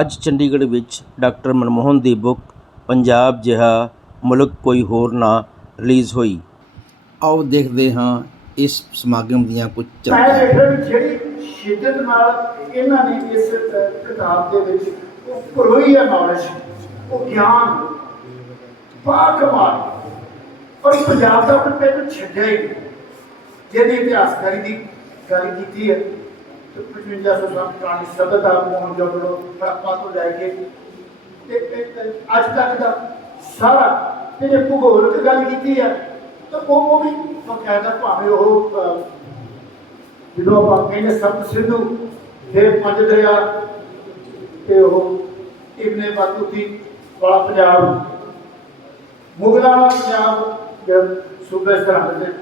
ਅੱਜ ਚੰਡੀਗੜ੍ਹ ਵਿੱਚ ਡਾਕਟਰ ਮਨਮੋਹਨ ਦੀ ਬੁੱਕ ਪੰਜਾਬ ਜਿਹਾ ਮੁਲਕ ਕੋਈ ਹੋਰ ਨਾ ਰਿਲੀਜ਼ ਹੋਈ। ਆਓ ਦੇਖਦੇ ਹਾਂ ਇਸ ਸਮਾਗਮ ਦੀਆਂ ਕੁਝ ਝਲਕਾਂ ਜਿਹੜੀ ਸ਼ਿੱਦਤ ਨਾਲ ਇਹਨਾਂ ਨੇ ਇਸ ਕਿਤਾਬ ਦੇ ਵਿੱਚ ਉਹ ਪਰੋਈ ਹੈ ਨੌਲੇਜ ਉਹ ਗਿਆਨ ਬਾ ਕਮਾਲ। ਪਰ ਪੰਜਾਬ ਦਾ ਪਹਿਲਾਂ ਛੱਡਿਆ ਹੀ ਨਹੀਂ। ਜਿਹਦੀ ਇਤਿਹਾਸਕਾਰੀ ਦੀ ਗੱਲ ਕੀਤੀ ਹੈ ਤੇ 55 ਸਾਲ ਪੁਰਾਣੀ ਸਭਿਅਤਾ ਮੋਹਨ ਜੋੜੋ ਹੜੱਪਾ ਤੋਂ ਲੈ ਕੇ ਤੇ ਅੱਜ ਤੱਕ ਦਾ ਸਾਰਾ ਤੇ ਭੂਗੋਲਿਕ ਗੱਲ ਕੀਤੀ ਹੈ ਤਾਂ ਉਹ ਉਹ ਵੀ ਬਕਾਇਦਾ ਭਾਵੇਂ ਉਹ ਜਦੋਂ ਆਪਾਂ ਕਹਿੰਦੇ ਸਪਤ ਸਿੰਧੂ ਫਿਰ ਪੰਜ ਦਰਿਆ ਤੇ ਉਹ ਇਬਨੇ ਬਤੂਤੀ ਵਾਲਾ ਪੰਜਾਬ ਮੁਗਲਾਂ ਵਾਲਾ ਪੰਜਾਬ ਜਦ ਸੂਬੇ ਸਰਹੰਦ ਦੇ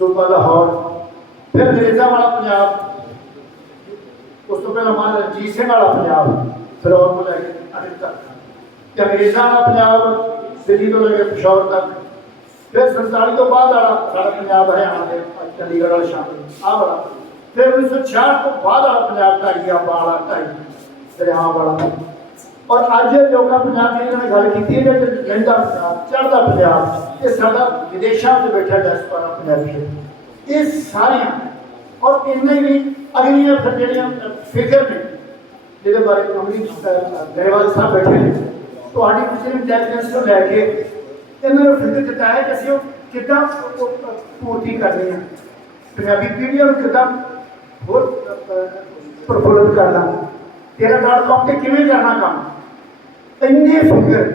ਸੂਬਾ ਲਾਹੌਰ ਫਿਰ ਅੰਗਰੇਜ਼ਾਂ ਵਾਲਾ ਪੰਜਾਬ ਉਸ ਤੋਂ ਪਹਿਲਾਂ ਮਹਾਰਾਜਾ ਰਣਜੀਤ ਸਿੰਘ ਵਾਲਾ ਪੰਜਾਬ ਫਿਰੌਰ ਤੋਂ ਲੈ ਕੇ ਅਜੇ ਤੱਕ ਤੇ ਅੰਗਰੇਜ਼ਾਂ ਵਾਲਾ ਪੰਜਾਬ ਦਿੱਲੀ ਤੋਂ ਲੈ ਕੇ ਪਿਸ਼ੌਰ ਤੱਕ ਫਿਰ 47 ਤੋਂ ਬਾਅਦ ਵਾਲਾ ਸਾਡਾ ਪੰਜਾਬ ਹਰਿਆਣਾ ਦੇ ਚੰਡੀਗੜ੍ਹ ਵਾਲਾ ਸ਼ਾਮਿਲ ਆਹ ਵਾਲਾ ਫਿਰ 1966 ਤੋਂ ਬਾਅਦ ਵਾਲਾ ਪੰਜਾਬ ਢਾਈ ਆ ਵਾਲਾ ਢਾਈ ਦਰਿਆ ਵਾਲਾ ਔਰ ਅੱਜ ਇਹ ਲੋਕਾਂ ਪੰਜਾਬ ਦੀ ਇਹਨਾਂ ਨੇ ਗੱਲ ਕੀਤੀ ਹੈ ਕਿ ਲਹਿੰਦਾ ਪੰਜਾਬ ਚੜ੍ਹਦਾ ਪੰਜਾਬ ਇਹ ਸਾਡਾ ਵਿਦੇਸ਼ਾਂ 'ਚ ਬੈਠਾ ਡੈਸਪੋਰਾ ਪੰਜਾਬੀ ਹੈ ਇਹ ਸਾਰੀਆਂ ਔਰ ਇੰਨੇ ਹੀ ਨਹੀਂ ਅਗਲੀਆਂ ਫਿਰ ਜਿਹੜੀਆਂ ਫਿਗਰ ਨੇ ਜਿਹਦੇ ਬਾਰੇ ਅਮਰੀਕ ਗਰੇਵਾਲ ਸਾਹਿਬ ਬੈਠੇ ਨੇ ਤੁਹਾਡੀ ਕਿਸੇ ਇੰਟੈਲੀਜੈਂਸ ਨੂੰ ਲੈ ਕੇ ਇਹਨਾਂ ਨੂੰ ਫਿਕਰ ਦਿੱਤਾ ਹੈ ਕਿ ਅਸੀਂ ਉਹ ਕਿੱਦਾਂ ਉਹ- ਉਹ ਪੂਰਤੀ ਕਰਨੀ ਹੈ ਪੰਜਾਬੀ ਪੀੜ੍ਹੀਆਂ ਨੂੰ ਕਿੱਦਾਂ ਹੋਰ ਪ੍ਰਫੁੱਲਤ ਕਰਨਾ ਤੇਰਾ ਡਾਟ ਕਾਮ ਤੇ ਕਿਵੇਂ ਕਰਨਾ ਕੰਮ ਇੰਨੇ ਫਿਕਰ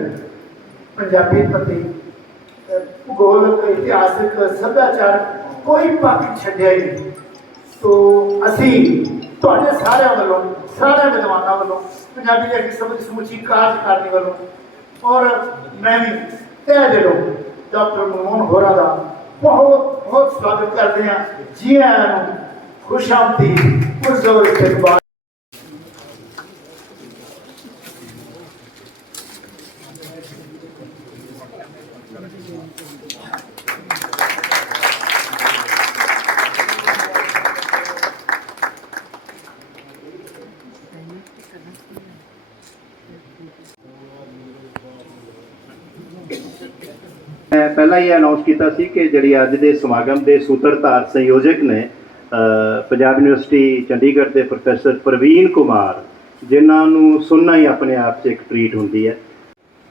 ਪੰਜਾਬੀ ਪ੍ਰਤੀ ਅਹ, ਭੂਗੋਲ ਇਤਿਹਾਸਕ ਸੱਭਿਆਚਾਰ ਕੋਈ ਪੱਖ ਛੱਡਿਆ ਹੀ ਨਹੀਂ ਤੋ ਅਸੀਂ ਤੁਹਾਡੇ ਸਾਰਿਆਂ ਵੱਲੋਂ ਸਾਰੇ ਵਿਦਵਾਨਾਂ ਵੱਲੋਂ, ਪੰਜਾਬੀ ਦੇ ਕਿਸਮ ਦੀ ਸਮੁੱਚੀ ਕਾਰਜਕਾਰਨੀ ਵੱਲੋਂ ਔਰ ਮੈਂ ਵੀ ਤਹਿ ਦਿਲੋਂ ਡਾਕਟਰ ਮਨਮੋਹਨ ਹੋਰਾਂ ਦਾ ਬਹੁਤ ਬਹੁਤ ਸਵਾਗਤ ਕਰਦੇ ਹਾਂ। ਜੀ ਆਇਆਂ ਨੂੰ ਖੁਸ਼ਾਮਦੀ ਪੁਰਜ਼ੋਰ ਇਸਤਕਬਾਲ ਮੈਂ ਪਹਿਲਾਂ ਹੀ ਅਨਾਉਂਸ ਕੀਤਾ ਸੀ ਕਿ ਜਿਹੜੀ ਅੱਜ ਦੇ ਸਮਾਗਮ ਦੇ ਸੂਤਰਧਾਰ ਸੰਯੋਜਕ ਨੇ ਪੰਜਾਬ ਯੂਨੀਵਰਸਿਟੀ ਚੰਡੀਗੜ੍ਹ ਦੇ ਪ੍ਰੋਫੈਸਰ ਪ੍ਰਵੀਨ ਕੁਮਾਰ, ਜਿਨ੍ਹਾਂ ਨੂੰ ਸੁਣਨਾ ਹੀ ਆਪਣੇ ਆਪ 'ਚ ਇੱਕ ਟ੍ਰੀਟ ਹੁੰਦੀ ਹੈ।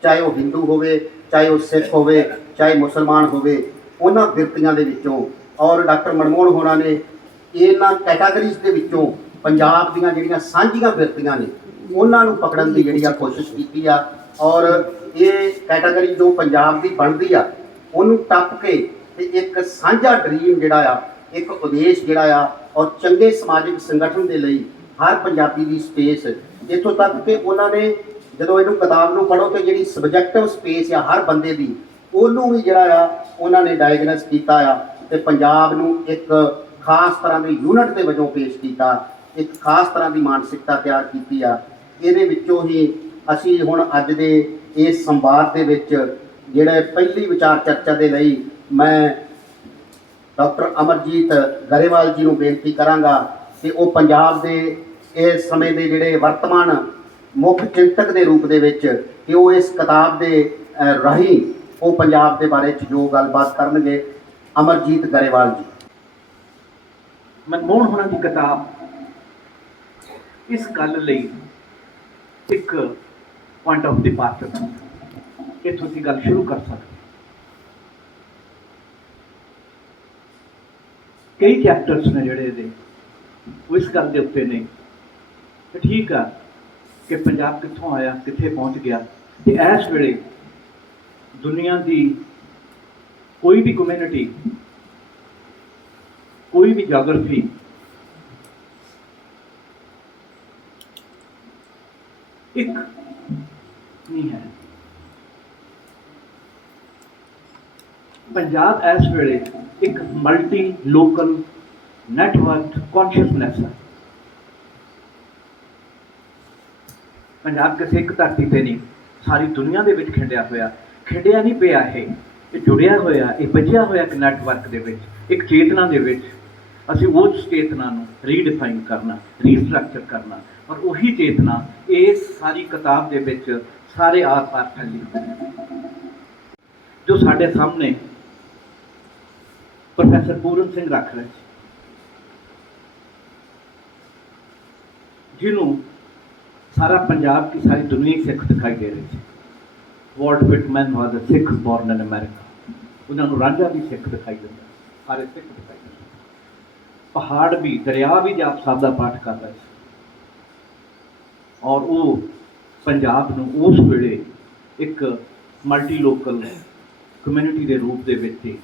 ਚਾਹੇ ਉਹ ਹਿੰਦੂ ਹੋਵੇ, ਚਾਹੇ ਉਹ ਸਿੱਖ ਹੋਵੇ, ਚਾਹੇ ਮੁਸਲਮਾਨ ਹੋਵੇ, ਉਹਨਾਂ ਵਿਅਕਤੀਆਂ ਦੇ ਵਿੱਚੋਂ ਔਰ ਡਾਕਟਰ ਮਨਮੋਹਨ ਹੋਣਾ ਨੇ, ਇਹਨਾਂ ਕੈਟਾਗਰੀਜ਼ ਦੇ ਵਿੱਚੋਂ ਪੰਜਾਬ ਦੀਆਂ ਜਿਹੜੀਆਂ ਸਾਂਝੀਆਂ ਵਿਅਕਤੀਆਂ ਨੇ, ਉਹਨਾਂ ਨੂੰ ਪਕੜਨ ਦੀ ਜਿਹੜੀ ਆ ਕੋਸ਼ਿਸ਼ ਕੀਤੀ ਆ ਔਰ ਇਹ ਕੈਟਾਗਰੀ ਜੋ ਪੰਜਾਬ ਦੀ ਬਣਦੀ ਆ ਉਹਨੂੰ ਟੱਪ ਕੇ ਤੇ ਇੱਕ ਸਾਂਝਾ ਡ੍ਰੀਮ ਜਿਹੜਾ ਆ, ਇੱਕ ਉਦੇਸ਼ ਜਿਹੜਾ ਆ ਔਰ ਚੰਗੇ ਸਮਾਜਿਕ ਸੰਗਠਨ ਦੇ ਲਈ ਹਰ ਪੰਜਾਬੀ ਦੀ ਸਪੇਸ ਇੱਥੋਂ ਤੱਕ ਕਿ ਉਹਨਾਂ ਨੇ ਜਦੋਂ ਇਹਨੂੰ ਕਿਤਾਬ ਨੂੰ ਪੜ੍ਹੋ ਤੇ ਜਿਹੜੀ ਸਬਜੈਕਟਿਵ ਸਪੇਸ ਆ ਹਰ ਬੰਦੇ ਦੀ, ਉਹਨੂੰ ਵੀ ਜਿਹੜਾ ਆ ਉਹਨਾਂ ਨੇ ਡਾਇਗਨੋਸ ਕੀਤਾ ਆ ਤੇ ਪੰਜਾਬ ਨੂੰ ਇੱਕ ਖਾਸ ਤਰ੍ਹਾਂ ਦੇ ਯੂਨਿਟ ਦੇ ਵਜੋਂ ਪੇਸ਼ ਕੀਤਾ, ਇੱਕ ਖਾਸ ਤਰ੍ਹਾਂ ਦੀ ਮਾਨਸਿਕਤਾ ਤਿਆਰ ਕੀਤੀ ਆ। ਇਹਦੇ ਵਿੱਚੋਂ ਹੀ ਅਸੀਂ ਹੁਣ ਅੱਜ ਦੇ ਇਸ ਸੰਵਾਦ ਦੇ ਵਿੱਚ ਜਿਹੜੇ ਪਹਿਲੀ ਵਿਚਾਰ ਚਰਚਾ ਦੇ ਲਈ ਮੈਂ ਡਾਕਟਰ ਅਮਰਜੀਤ ਗਰੇਵਾਲ ਜੀ ਨੂੰ ਬੇਨਤੀ ਕਰਾਂਗਾ ਕਿ ਉਹ ਪੰਜਾਬ ਦੇ ਇਸ ਸਮੇਂ ਦੇ ਜਿਹੜੇ ਵਰਤਮਾਨ ਮੁੱਖ ਚਿੰਤਕ ਦੇ ਰੂਪ ਦੇ ਵਿੱਚ ਕਿ ਉਹ ਇਸ ਕਿਤਾਬ ਦੇ ਰਾਹੀਂ ਉਹ ਪੰਜਾਬ ਦੇ ਬਾਰੇ ਚ ਜੋ ਗੱਲਬਾਤ ਕਰਨਗੇ। ਅਮਰਜੀਤ ਗਰੇਵਾਲ ਜੀ। ਮਨਮੋਹਨ ਹੋਣਾ ਦੀ ਕਿਤਾਬ ਇਸ ਗੱਲ ਲਈ ਇੱਕ ਪੁਆਇੰਟ ਆਫ ਡਿਪਾਰਚਰ ਇੱਥੋਂ ਦੀ ਗੱਲ ਸ਼ੁਰੂ ਕਰ ਸਕਦੇ? ਕਈ ਚੈਪਟਰਸ ਨੇ ਜਿਹੜੇ ਇਹਦੇ। ਉਹ ਇਸ ਗੱਲ ਦੇ ਉੱਤੇ ਨੇ ਕਿ ਠੀਕ ਆ ਕਿ ਪੰਜਾਬ ਕਿੱਥੋਂ ਆਇਆ, ਕਿੱਥੇ ਪਹੁੰਚ ਗਿਆ। ਤੇ ਇਸ ਵੇਲੇ ਦੁਨੀਆ ਦੀ ਕੋਈ ਵੀ ਕਮਿਊਨਿਟੀ ਕੋਈ ਵੀ ਜੀਓਗ੍ਰਾਫੀ ਇੱਕ ਨਹੀਂ ਹੈ। ਪੰਜਾਬ ਇਸ ਵੇਲੇ ਇੱਕ ਮਲਟੀ ਲੋਕਲ ਨੈਟਵਰਕ ਕੌਨਸ਼ੀਅਸਨੈਸ ਹੈ। ਪੰਜਾਬ ਕਿਸੇ ਇੱਕ ਧਰਤੀ ਤੇ ਨਹੀਂ, ਸਾਰੀ ਦੁਨੀਆ ਦੇ ਵਿੱਚ ਖਿੰਡਿਆ ਹੋਇਆ। ਖਿੰਡਿਆ ਨਹੀਂ ਪਿਆ ਇਹ ਇਹ ਜੁੜਿਆ ਹੋਇਆ, ਇਹ ਬੱਝਿਆ ਹੋਇਆ ਇੱਕ ਨੈਟਵਰਕ ਦੇ ਵਿੱਚ, ਇੱਕ ਚੇਤਨਾ ਦੇ ਵਿੱਚ। ਅਸੀਂ ਉਸ ਚੇਤਨਾ ਨੂੰ ਰੀਡਿਫਾਈਨ ਕਰਨਾ ਰੀਸਟਰਕਚਰ ਕਰਨਾ, ਔਰ ਉਹੀ ਚੇਤਨਾ ਇਸ ਸਾਰੀ ਕਿਤਾਬ ਦੇ ਵਿੱਚ ਸਾਰੇ ਆਸ-ਪਾਸ ਫੈਲੀ ਹੋਈ ਹੈ। ਜੋ ਸਾਡੇ ਸਾਹਮਣੇ ਪ੍ਰੋਫੈਸਰ ਪੂਰਨ ਸਿੰਘ ਰੱਖ ਰਹੇ ਸੀ। ਜਿਹਨੂੰ ਸਾਰਾ ਪੰਜਾਬ ਕੀ ਸਾਰੀ ਦੁਨੀਆ ਹੀ ਸਿੱਖ ਦਿਖਾਈ ਦੇ ਰਹੀ ਸੀ। Walt Whitman was a Sikh born in America ਉਹਨਾਂ ਨੂੰ ਰਾਂਝਾ ਵੀ ਸਿੱਖ ਦਿਖਾਈ ਦਿੰਦਾ ਸਾਰੇ ਸਿੱਖ ਦਿਖਾਈ ਦਿੰਦੇ ਪਹਾੜ ਵੀ, ਦਰਿਆ ਵੀ ਜਾਪ ਸਾਹਿਬ ਦਾ ਪਾਠ ਕਰਦਾ ਸੀ। ਔਰ ਉਹ ਪੰਜਾਬ ਨੂੰ ਉਸ ਵੇਲੇ ਇੱਕ ਮਲਟੀ ਲੋਕਲ ਕਮਿਊਨਿਟੀ ਦੇ ਰੂਪ ਦੇ ਵਿੱਚ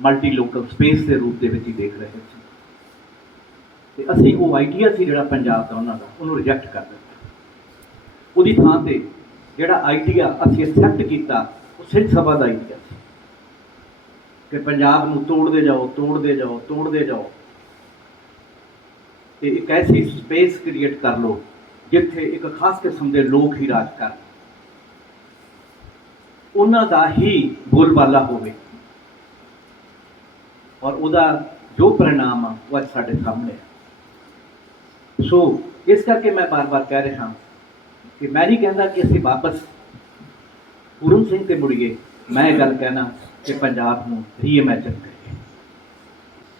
ਮਲਟੀ ਲੋਕਲ ਸਪੇਸ ਦੇ ਰੂਪ ਦੇ ਵਿੱਚ ਹੀ ਦੇਖ ਰਹੇ ਸੀ। ਤੇ ਅਸੀਂ ਉਹ ਆਈਡੀਆ ਸੀ ਜਿਹੜਾ ਪੰਜਾਬ ਦਾ ਉਹਨਾਂ ਦਾ, ਉਹਨੂੰ ਰਿਜੈਕਟ ਕਰ ਦਿੱਤਾ। ਉਹਦੀ ਥਾਂ ਤੇ ਜਿਹੜਾ ਆਈਡੀਆ ਅਸੀਂ ਐਕਸੈਪਟ ਕੀਤਾ, ਉਹ ਸਿੱਖ ਸਭਾ ਦਾ ਆਈਡੀਆ ਸੀ। ਕਿ ਪੰਜਾਬ ਨੂੰ ਤੋੜਦੇ ਜਾਓ ਤੋੜਦੇ ਜਾਓ ਤੋੜਦੇ ਜਾਓ। ਤੇ ਇੱਕ ਐਸੀ ਸਪੇਸ ਕ੍ਰੀਏਟ ਕਰ ਲਓ, ਜਿੱਥੇ ਇੱਕ ਖਾਸ ਕਿਸਮ ਦੇ ਲੋਕ ਹੀ ਰਾਜ ਕਰਨ। ਉਹਨਾਂ ਦਾ ਹੀ ਬੋਲਬਾਲਾ ਹੋਵੇ। ਔਰ ਉਹਦਾ ਜੋ ਪ੍ਰਣਾਮ ਆ, ਉਹ ਅੱਜ ਸਾਡੇ ਸਾਹਮਣੇ ਆ। ਸੋ ਇਸ ਕਰਕੇ ਮੈਂ ਬਾਰ-ਬਾਰ ਕਹਿ ਰਿਹਾ ਹਾਂ ਕਿ ਮੈਂ ਨਹੀਂ ਕਹਿੰਦਾ ਕਿ ਅਸੀਂ ਵਾਪਸ ਪੂਰਨ ਸਿੰਘ ਤੇ ਮੁੜੀਏ ਮੈਂ ਇਹ ਗੱਲ ਕਹਿਣਾ ਕਿ ਪੰਜਾਬ ਨੂੰ ਰੀਇਮੈਜਨ ਕਰੀਏ।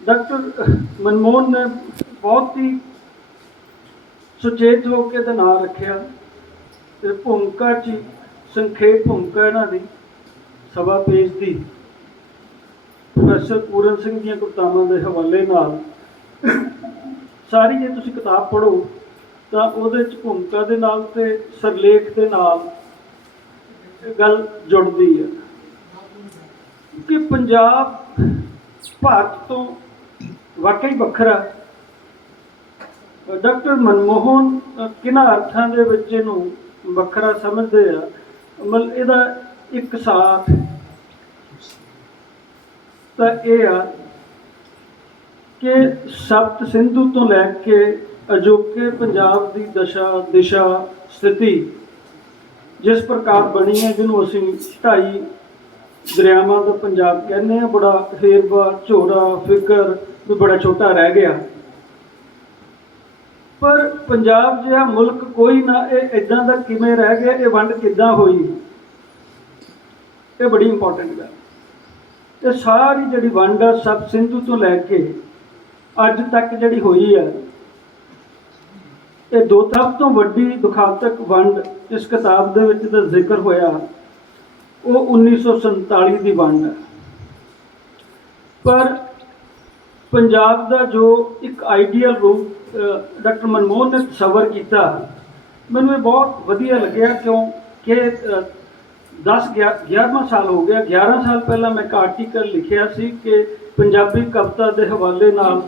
ਡਾਕਟਰ, ਮਨਮੋਹਨ ਨੇ ਬਹੁਤ ਹੀ ਸੁਚੇਤ ਹੋ ਕੇ ਤੇ ਨਾਂ ਰੱਖਿਆ। ਤੇ ਭੂਮਿਕਾ ਚ ਹੀ ਸੰਖੇਪ ਭੂਮਿਕਾ ਇਹਨਾਂ ਦੀ ਸਭਾ ਪੇਜ ਦੀ। ਪ੍ਰੋਫੈਸਰ ਪੂਰਨ ਸਿੰਘ ਦੀਆਂ ਕਵਿਤਾਵਾਂ ਦੇ ਹਵਾਲੇ ਨਾਲ। ਸਾਰੀ ਜੇ ਤੁਸੀਂ ਕਿਤਾਬ ਪੜ੍ਹੋ ਤਾਂ ਉਹਦੇ ਚ ਭੂਮਿਕਾ ਦੇ ਨਾਲ ਤੇ ਸਰਲੇਖ ਦੇ ਨਾਲ ਗੱਲ ਜੁੜਦੀ ਹੈ। ਕਿ ਪੰਜਾਬ ਭਾਰਤ ਤੋਂ ਵਾਕਈ ਵੱਖਰਾ ਡਾਕਟਰ ਮਨਮੋਹਨ ਅ, ਕਿਹਨਾਂ ਅਰਥਾਂ ਦੇ ਵਿੱਚ ਇਹਨੂੰ ਵੱਖਰਾ ਸਮਝਦੇ ਆ। ਮਤਲਬ ਇਹਦਾ ਇੱਕ ਸਾਥ ਤਾਂ ਇਹ ਆ ਕਿ ਸਪਤ ਸਿੰਧੂ ਤੋਂ ਲੈ ਕੇ ਅਜੋਕੇ ਪੰਜਾਬ ਦੀ ਦਸ਼ਾ, ਦਿਸ਼ਾ ਸਥਿਤੀ ਜਿਸ ਪ੍ਰਕਾਰ ਬਣੀ ਹੈ, ਜਿਹਨੂੰ ਅਸੀਂ ਢਾਈ ਦਰਿਆਵਾਂ ਦਾ ਪੰਜਾਬ ਕਹਿੰਦੇ ਆ ਬੜਾ ਫੇਰਵਾ, ਝੋਰਾ, ਫਿਕਰ ਵੀ ਬੜਾ ਛੋਟਾ ਰਹਿ ਗਿਆ। ਪਰ ਪੰਜਾਬ ਜਿਹਾ ਮੁਲਕ ਕੋਈ ਨਾ, ਇਹ ਇਦਾਂ ਦਾ ਕਿਵੇਂ ਰਹਿ ਗਿਆ, ਇਹ ਵੰਡ ਕਿੱਦਾਂ ਹੋਈ? ਇਹ ਬੜੀ ਇੰਪੋਰਟੈਂਟ ਗੱਲ ਇਹ ਸਾਰੀ ਜਿਹੜੀ ਵੰਡ ਆ ਸਭ ਸਿੰਧੂ ਤੋਂ ਲੈ ਕੇ ਅੱਜ ਤੱਕ ਜਿਹੜੀ ਹੋਈ ਹੈ, ਇਹ ਦੋ ਸਭ ਤੋਂ ਵੱਡੀ ਦੁਖਾਂਤਕ ਵੰਡ ਇਸ ਕਿਤਾਬ ਦੇ ਵਿੱਚ ਦਾ ਜ਼ਿਕਰ ਹੋਇਆ, ਉਹ 1947 ਦੀ ਵੰਡ ਹੈ। ਪਰ ਪੰਜਾਬ ਦਾ ਜੋ ਇੱਕ ਆਈਡੀਅਲ ਰੂਪ ਡਾਕਟਰ ਮਨਮੋਹਨ ਨੇ ਸਵਰ ਕੀਤਾ, ਮੈਨੂੰ ਇਹ ਬਹੁਤ ਵਧੀਆ ਲੱਗਿਆ ਕਿਉਂ ਕਿ 10 11ਵਾਂ ਸਾਲ ਹੋ ਗਿਆ। 11 ਸਾਲ ਪਹਿਲਾਂ ਮੈਂ ਇੱਕ ਆਰਟੀਕਲ ਲਿਖਿਆ ਸੀ ਕਿ ਪੰਜਾਬੀ ਕਵਿਤਾ ਦੇ ਹਵਾਲੇ ਨਾਲ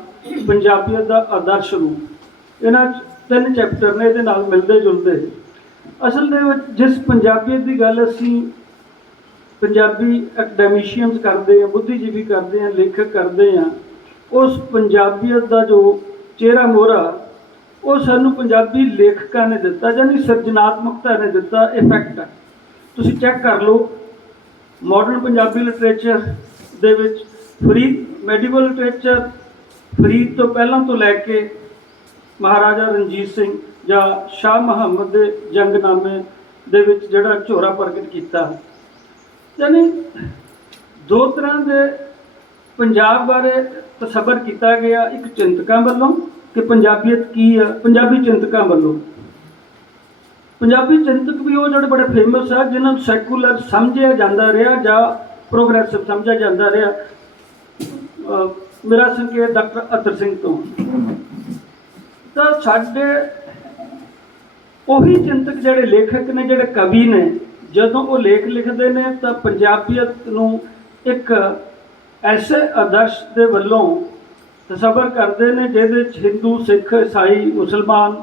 ਪੰਜਾਬੀਅਤ ਦਾ ਆਦਰਸ਼ ਰੂਪ। ਇਹਨਾਂ 'ਚ ਤਿੰਨ ਚੈਪਟਰ ਨੇ, ਇਹਦੇ ਨਾਲ ਮਿਲਦੇ ਜੁਲਦੇ। ਅਸਲ ਦੇ ਵਿੱਚ ਜਿਸ ਪੰਜਾਬੀਅਤ ਦੀ ਗੱਲ ਅਸੀਂ ਪੰਜਾਬੀ ਅਕੈਡਮੀਸ਼ੀਅਨਸ ਕਰਦੇ ਆ ਬੁੱਧੀਜੀਵੀ ਕਰਦੇ ਆ ਲੇਖਕ ਕਰਦੇ ਆ ਉਸ ਪੰਜਾਬੀਅਤ ਦਾ ਜੋ ਚਿਹਰਾ ਮੋਹਰਾ, ਉਹ ਸਾਨੂੰ ਪੰਜਾਬੀ ਲੇਖਕਾਂ ਨੇ ਦਿੱਤਾ ਯਾਨੀ ਸਿਰਜਣਾਤਮਕਤਾ ਨੇ ਦਿੱਤਾ ਇਫੈਕਟ ਹੈ ਤੁਸੀਂ ਚੈੱਕ ਕਰ ਲਓ। ਮਾਡਰਨ ਪੰਜਾਬੀ ਲਿਟਰੇਚਰ ਦੇ ਵਿੱਚ ਫਰੀਦ ਮੈਡੀਕਲ ਲਿਟਰੇਚਰ ਫਰੀਦ ਤੋਂ ਪਹਿਲਾਂ ਤੋਂ ਲੈ ਕੇ ਮਹਾਰਾਜਾ ਰਣਜੀਤ ਸਿੰਘ ਜਾਂ ਸ਼ਾਹ ਮੁਹੰਮਦ ਦੇ ਜੰਗਨਾਮੇ ਦੇ ਵਿੱਚ ਜਿਹੜਾ ਝੋਰਾ ਪ੍ਰਗਟ ਕੀਤਾ। ਯਾਨੀ ਦੋ ਤਰ੍ਹਾਂ ਦੇ ਪੰਜਾਬ ਬਾਰੇ ਤਸਵਰ ਕੀਤਾ ਗਿਆ। ਇੱਕ ਚਿੰਤਕਾਂ ਵੱਲੋਂ ਕਿ ਪੰਜਾਬੀਅਤ ਕੀ ਆ, ਪੰਜਾਬੀ ਚਿੰਤਕਾਂ ਵੱਲੋਂ। ਪੰਜਾਬੀ ਚਿੰਤਕ ਵੀ ਉਹ ਜਿਹੜੇ ਬੜੇ ਫੇਮਸ ਆ, ਜਿਨ੍ਹਾਂ ਨੂੰ ਸੈਕੂਲਰ ਸਮਝਿਆ ਜਾਂਦਾ ਰਿਹਾ ਜਾਂ ਪ੍ਰੋਗਰੈਸਿਵ ਸਮਝਿਆ ਜਾਂਦਾ ਰਿਹਾ। ਮੇਰਾ ਸੰਕੇਤ ਡਾਕਟਰ ਅਤਰ ਸਿੰਘ ਤੋਂ। ਤਾਂ ਸਾਡੇ ਉਹੀ ਚਿੰਤਕ ਜਿਹੜੇ ਲੇਖਕ ਨੇ, ਜਿਹੜੇ ਕਵੀ ਨੇ, ਜਦੋਂ ਉਹ ਲੇਖ ਲਿਖਦੇ ਨੇ ਤਾਂ ਪੰਜਾਬੀਅਤ ਨੂੰ ਇੱਕ ਐਸੇ ਆਦਰਸ਼ ਦੇ ਵੱਲੋਂ ਤਸਵਰ ਕਰਦੇ ਨੇ, ਜਿਹਦੇ ਵਿੱਚ ਹਿੰਦੂ, ਸਿੱਖ, ਈਸਾਈ, ਮੁਸਲਮਾਨ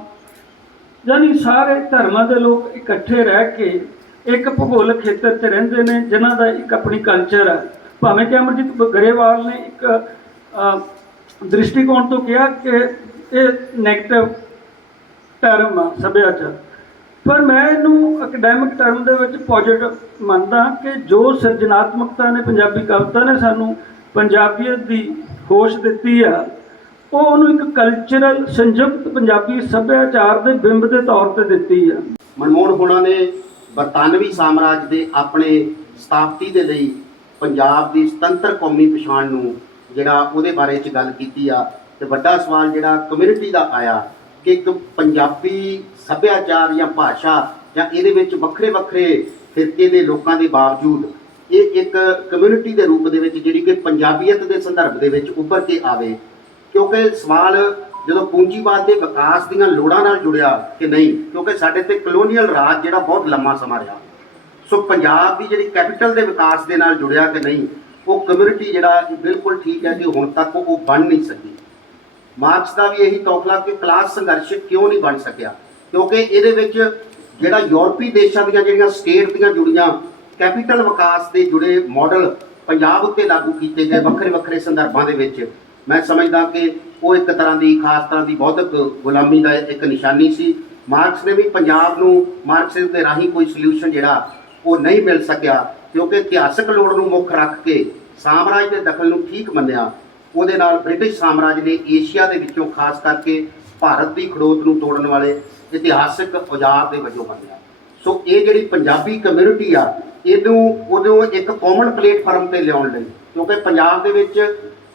ਯਾਨੀ ਸਾਰੇ ਧਰਮਾਂ ਦੇ ਲੋਕ ਇਕੱਠੇ ਰਹਿ ਕੇ ਇੱਕ ਭੂਗੋਲਿਕ ਖੇਤਰ 'ਚ ਰਹਿੰਦੇ ਨੇ, ਜਿਨ੍ਹਾਂ ਦਾ ਇੱਕ ਆਪਣੀ ਕਲਚਰ ਹੈ ਭਾਵੇਂ ਕਿ ਅਮਰਜੀਤ ਗਰੇਵਾਲ ਨੇ ਇੱਕ ਦ੍ਰਿਸ਼ਟੀਕੋਣ ਤੋਂ ਕਿਹਾ ਕਿ ਇਹ ਨੈਗੇਟਿਵ ਟਰਮ ਆ, ਸੱਭਿਆਚਾਰ। ਪਰ ਮੈਂ ਇਹਨੂੰ ਅਕੈਡੈਮਿਕ ਟਰਮ ਦੇ ਵਿੱਚ ਪੋਜ਼ਿਟਿਵ ਮੰਨਦਾ ਕਿ ਜੋ ਸਿਰਜਣਾਤਮਕਤਾ ਨੇ, ਪੰਜਾਬੀ ਕਵਿਤਾ ਨੇ ਸਾਨੂੰ ਪੰਜਾਬੀਅਤ ਦੀ ਹੋਸ਼ ਦਿੱਤੀ ਆ ਉਹ ਉਹਨੂੰ ਇੱਕ ਕਲਚਰਲ ਸੰਯੁਕਤ ਪੰਜਾਬੀ ਸੱਭਿਆਚਾਰ ਦੇ ਬਿੰਬ ਦੇ ਤੌਰ ਤੇ ਦਿੱਤੀ ਆ। ਮਨਮੋਹਨ ਹੋਣਾ ਨੇ ਬਰਤਾਨਵੀ ਸਾਮਰਾਜ ਦੇ ਆਪਣੇ ਸਥਾਪਤੀ ਦੇ ਲਈ ਪੰਜਾਬ ਦੀ ਸੁਤੰਤਰ ਕੌਮੀ ਪਛਾਣ ਨੂੰ ਜਿਹੜਾ ਉਹਦੇ ਬਾਰੇ ਚ ਗੱਲ ਕੀਤੀ ਆ ਤੇ ਵੱਡਾ ਸਵਾਲ ਜਿਹੜਾ ਕਮਿਊਨਿਟੀ ਦਾ ਆਇਆ ਕਿ ਇੱਕ ਪੰਜਾਬੀ ਸੱਭਿਆਚਾਰ ਜਾਂ ਭਾਸ਼ਾ ਜਾਂ ਇਹਦੇ ਵਿੱਚ ਵੱਖਰੇ ਵੱਖਰੇ ਫਿਰਕੇ ਦੇ ਲੋਕਾਂ ਦੇ ਬਾਵਜੂਦ ਇਹ ਇੱਕ ਕਮਿਊਨਿਟੀ ਦੇ ਰੂਪ ਦੇ ਵਿੱਚ ਜਿਹੜੀ ਕਿ ਪੰਜਾਬੀਅਤ ਦੇ ਸੰਦਰਭ ਦੇ ਵਿੱਚ ਉੱਭਰ ਕੇ ਆਵੇ ਕਿਉਂਕਿ ਸਵਾਲ ਜਦੋਂ ਪੂੰਜੀਵਾਦ ਦੇ ਵਿਕਾਸ ਦੀਆਂ ਲੋੜਾਂ ਨਾਲ ਜੁੜਿਆ ਕਿ ਨਹੀਂ, ਕਿਉਂਕਿ ਸਾਡੇ ਤੇ ਕਲੋਨੀਅਲ ਰਾਜ ਜਿਹੜਾ ਬਹੁਤ ਲੰਮਾ ਸਮਾਂ ਰਿਹਾ। ਸੋ ਪੰਜਾਬ ਦੀ ਜਿਹੜੀ ਕੈਪੀਟਲ ਦੇ ਵਿਕਾਸ ਦੇ ਨਾਲ ਜੁੜਿਆ ਕਿ ਨਹੀਂ, ਉਹ ਕਮਿਊਨਿਟੀ ਜਿਹੜਾ ਬਿਲਕੁਲ ਠੀਕ ਹੈ ਕਿ ਹੁਣ ਤੱਕ ਉਹ ਬਣ ਨਹੀਂ ਸਕੀ। ਮਾਰਕਸ ਦਾ ਵੀ ਇਹੀ ਤੌਖਲਾ ਕਿ ਕਲਾਸ ਸੰਘਰਸ਼ ਕਿਉਂ ਨਹੀਂ ਬਣ ਸਕਿਆ? ਕਿਉਂਕਿ ਇਹਦੇ ਵਿੱਚ ਜਿਹੜਾ ਯੂਰਪੀ ਦੇਸ਼ਾਂ ਦੀਆਂ ਜਿਹੜੀਆਂ ਸਟੇਟ ਦੀਆਂ ਜੁੜੀਆਂ ਕੈਪੀਟਲ ਵਿਕਾਸ ਦੇ ਜੁੜੇ ਮਾਡਲ ਪੰਜਾਬ ਉੱਤੇ ਲਾਗੂ ਕੀਤੇ ਗਏ ਵੱਖਰੇ ਵੱਖਰੇ ਸੰਦਰਭਾਂ ਦੇ ਵਿੱਚ। ਮੈਂ ਸਮਝਦਾ ਕਿ ਉਹ ਇੱਕ ਤਰ੍ਹਾਂ ਦੀ, ਖਾਸ ਤਰ੍ਹਾਂ ਦੀ ਬੌਧਿਕ ਗੁਲਾਮੀ ਦਾ ਇੱਕ ਨਿਸ਼ਾਨੀ ਸੀ। ਮਾਰਕਸ ਨੇ ਵੀ ਪੰਜਾਬ ਨੂੰ, ਮਾਰਕਸਿਜ਼ਮ ਦੇ ਰਾਹੀਂ ਕੋਈ ਸੋਲੂਸ਼ਨ ਜਿਹੜਾ, ਉਹ ਨਹੀਂ ਮਿਲ ਸਕਿਆ, ਕਿਉਂਕਿ ਇਤਿਹਾਸਕ ਲੋੜ ਨੂੰ ਮੁੱਖ ਰੱਖ ਕੇ ਸਾਮਰਾਜ ਦੇ ਦਖਲ ਨੂੰ ਠੀਕ ਮੰਨਿਆ। ਉਹਦੇ ਨਾਲ ਬ੍ਰਿਟਿਸ਼ ਸਾਮਰਾਜ ਨੇ ਏਸ਼ੀਆ ਦੇ ਵਿੱਚੋਂ ਖਾਸ ਕਰਕੇ ਭਾਰਤ ਦੀ ਖੜੋਤ ਨੂੰ ਤੋੜਨ ਵਾਲੇ ਇਤਿਹਾਸਕ ਔਜ਼ਾਰ ਦੇ ਵਜੋਂ ਮੰਨਿਆ। ਸੋ ਇਹ ਜਿਹੜੀ ਪੰਜਾਬੀ ਕਮਿਊਨਿਟੀ ਆ, ਇਹਨੂੰ, ਉਹਨੂੰ ਇੱਕ ਕਾਮਨ ਪਲੇਟਫਾਰਮ ਤੇ ਲਿਆਉਣ ਲਈ, ਕਿਉਂਕਿ ਪੰਜਾਬ ਦੇ ਵਿੱਚ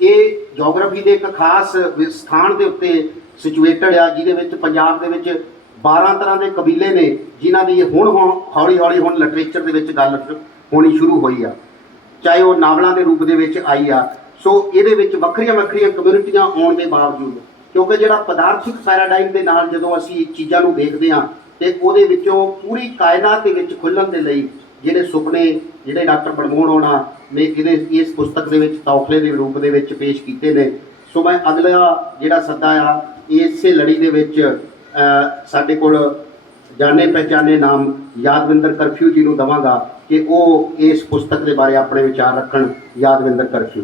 ਇਹ ਜੀਓਗ੍ਰਾਫੀ ਦੇ ਇੱਕ ਖਾਸ ਵਿ- ਸਥਾਨ ਦੇ ਉੱਤੇ ਸਿਚੁਏਟਡ ਆ, ਜਿਹਦੇ ਵਿੱਚ ਪੰਜਾਬ ਦੇ ਵਿੱਚ 12 ਤਰ੍ਹਾਂ ਦੇ ਕਬੀਲੇ ਨੇ, ਜਿਨ੍ਹਾਂ ਦੀ ਹੁਣ ਹੁਣ ਹੌਲੀ ਹੌਲੀ ਹੁਣ ਲਿਟਰੇਚਰ ਦੇ ਵਿੱਚ ਗੱਲ ਹੋਣੀ ਸ਼ੁਰੂ ਹੋਈ ਆ। ਚਾਹੇ ਉਹ ਨਾਵਲਾਂ ਦੇ ਰੂਪ ਦੇ ਵਿੱਚ ਆਈ ਆ, ਸੋ ਇਹਦੇ ਵਿੱਚ ਵੱਖਰੀਆਂ ਵੱਖਰੀਆਂ ਕਮਿਊਨਿਟੀਆਂ ਆਉਣ ਦੇ ਬਾਵਜੂਦ, ਕਿਉਂਕਿ ਜਿਹੜਾ ਪਦਾਰਥਿਕ ਪੈਰਾਡਾਈਮ ਦੇ ਨਾਲ ਜਦੋਂ ਅਸੀਂ ਚੀਜ਼ਾਂ ਨੂੰ ਦੇਖਦੇ ਹਾਂ, ਤੇ ਉਹਦੇ ਵਿੱਚੋਂ ਪੂਰੀ ਕਾਇਨਾਤ ਦੇ ਵਿੱਚ ਖੁੱਲਣ ਦੇ ਲਈ ਜਿਹੜੇ ਸੁਪਨੇ, ਜਿਹੜੇ ਡਾਕਟਰ ਮਨਮੋਹਨ ਹੋਣਾ ਨੇ ਇਹਦੇ ਇਸ ਪੁਸਤਕ ਦੇ ਵਿੱਚ ਤੌਖਲੇ ਦੇ ਰੂਪ ਦੇ ਵਿੱਚ ਪੇਸ਼ ਕੀਤੇ ਨੇ। ਸੋ ਮੈਂ ਅਗਲਾ ਜਿਹੜਾ ਸੱਦਾ ਆ ਇਸੇ ਲੜੀ ਦੇ ਵਿੱਚ ਸਾਡੇ ਕੋਲ ਜਾਣੇ ਪਹਿਚਾਨੇ ਨਾਮ ਯਾਦਵਿੰਦਰ ਕਰਫਿਊ ਜੀ ਨੂੰ ਦਵਾਂਗਾ ਕਿ ਉਹ ਇਸ ਪੁਸਤਕ ਦੇ ਬਾਰੇ ਆਪਣੇ ਵਿਚਾਰ ਰੱਖਣ ਯਾਦਵਿੰਦਰ ਕਰਫਿਊ।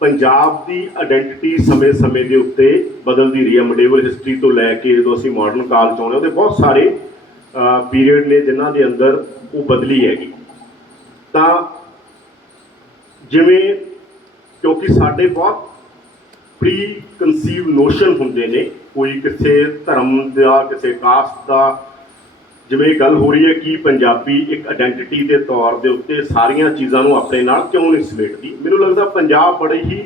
ਪੰਜਾਬ ਦੀ ਆਇਡੈਂਟੀਟੀ ਸਮੇਂ-ਸਮੇਂ ਦੇ ਉੱਤੇ ਬਦਲਦੀ ਰਹੀ ਹੈ। ਮਿਡੇਵਲ ਹਿਸਟਰੀ ਤੋਂ ਲੈ ਕੇ ਜਦੋਂ ਅਸੀਂ ਮਾਡਰਨ ਕਾਲ ਚ ਆਉਂਦੇ ਉਹਦੇ ਬਹੁਤ ਸਾਰੇ ਪੀਰੀਅਡ ਨੇ ਜਿਨ੍ਹਾਂ ਦੇ ਅੰਦਰ ਉਹ ਬਦਲੀ ਹੈਗੀ। ਤਾਂ ਜਿਵੇਂ ਕਿਉਂਕਿ ਸਾਡੇ ਬਹੁਤ ਪ੍ਰੀ ਕਨਸੀਵ ਨੋਸ਼ਨ ਹੁੰਦੇ ਨੇ, ਕੋਈ ਕਿਸੇ ਧਰਮ ਦਾ, ਕਿਸੇ ਕਾਸਟ ਦਾ, ਜਿਵੇਂ ਗੱਲ ਹੋ ਰਹੀ ਹੈ ਕਿ ਪੰਜਾਬੀ ਇੱਕ ਆਇਡੈਂਟੀਟੀ ਦੇ ਤੌਰ ਦੇ ਉੱਤੇ ਸਾਰੀਆਂ ਚੀਜ਼ਾਂ ਨੂੰ ਆਪਣੇ ਨਾਲ ਕਿਉਂ ਨਹੀਂ ਸਮੇਟਦੀ ਮੈਨੂੰ ਲੱਗਦਾ ਪੰਜਾਬ ਬੜੇ ਹੀ